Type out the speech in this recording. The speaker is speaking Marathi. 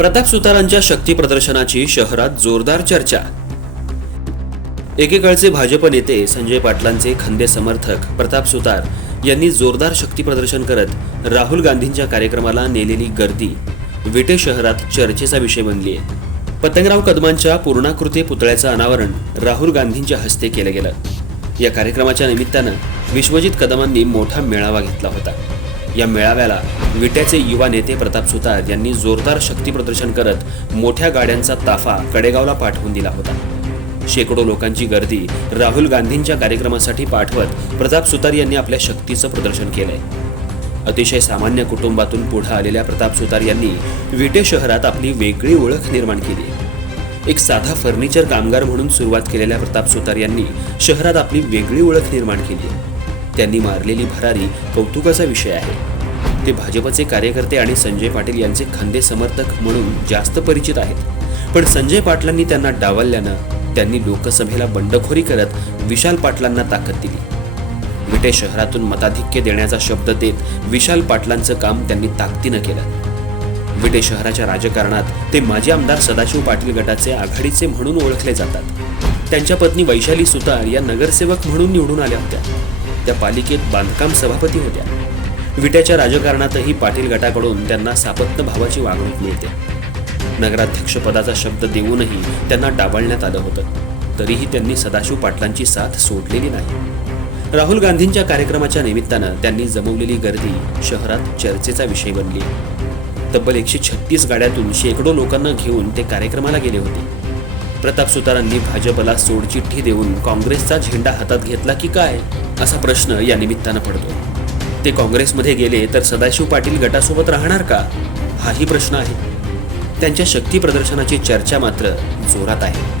प्रताप सुतारांच्या शक्ती प्रदर्शनाची शहरात जोरदार चर्चा. एकेकाळचे भाजप नेते संजय पाटलांचे खंदे समर्थक प्रताप सुतार यांनी जोरदार शक्ती प्रदर्शन करत राहुल गांधींच्या कार्यक्रमाला नेलेली गर्दी. विटे शहरात चर्चेचा विषय बनली आहे पतंगराव कदमांच्या पूर्णाकृती पुतळ्याचं अनावरण राहुल गांधींच्या हस्ते केलं गेलं. या कार्यक्रमाच्या निमित्तानं विश्वजित कदमांनी मोठा मेळावा घेतला होता. या मेळाव्याला विट्याचे युवा नेते प्रताप सुतार यांनी जोरदार शक्ती प्रदर्शन करत मोठ्या गाड्यांचा ताफा कडेगावला पाठवून दिला होता. शेकडो लोकांची गर्दी राहुल गांधींच्या कार्यक्रमासाठी पाठवत प्रताप सुतार यांनी आपल्या शक्तीचं प्रदर्शन केलंय. अतिशय सामान्य कुटुंबातून पुढे आलेल्या प्रताप सुतार यांनी विटे शहरात आपली वेगळी ओळख निर्माण केली. एक साधा फर्निचर कामगार म्हणून सुरुवात केलेल्या प्रताप सुतार यांनी शहरात आपली वेगळी ओळख निर्माण केली. त्यांनी मारलेली भरारी कौतुकाचा विषय आहे. ते भाजपचे कार्यकर्ते आणि संजय पाटील यांचे खंदे समर्थक म्हणून जास्त परिचित आहेत. पण संजय पाटलांनी त्यांना डावलल्यानं त्यांनी लोकसभेला बंडखोरी करत विशाल पाटलांना ताकद दिली. विटे शहरातून मताधिक्य देण्याचा शब्द देत विशाल पाटलांचं काम त्यांनी ताकदीनं केलं. विटे शहराच्या राजकारणात ते माजी आमदार सदाशिव पाटील गटाचे आघाडीचे म्हणून ओळखले जातात. त्यांच्या पत्नी वैशाली सुतार या नगरसेवक म्हणून निवडून आल्या होत्या. त्या पालिकेत बांधकाम सभापती होत्या. विट्याच्या राजकारणातही पाटील गटाकडून त्यांना सापत्न भावाची वागणूक मिळते. नगराध्यक्षपदाचा शब्द देऊनही त्यांना डावलण्यात आलं होतं. तरीही त्यांनी सदाशिव पाटलांची साथ सोडलेली नाही. राहुल गांधींच्या कार्यक्रमाच्या निमित्तानं त्यांनी जमवलेली गर्दी शहरात चर्चेचा विषय बनली. तब्बल एकशे छत्तीस गाड्यातून शेकडो लोकांना घेऊन ते कार्यक्रमाला गेले होते. प्रताप सुतारांनी भाजपला सोडचिठ्ठी देऊन काँग्रेसचा झेंडा हातात घेतला की काय? असा प्रश्न या निमित्तानं पडतो. ते काँग्रेसमध्ये गेले तर सदाशिव पाटील गटासोबत राहणार का? हाही प्रश्न आहे. त्यांच्या शक्ती प्रदर्शनाची चर्चा मात्र जोरात आहे.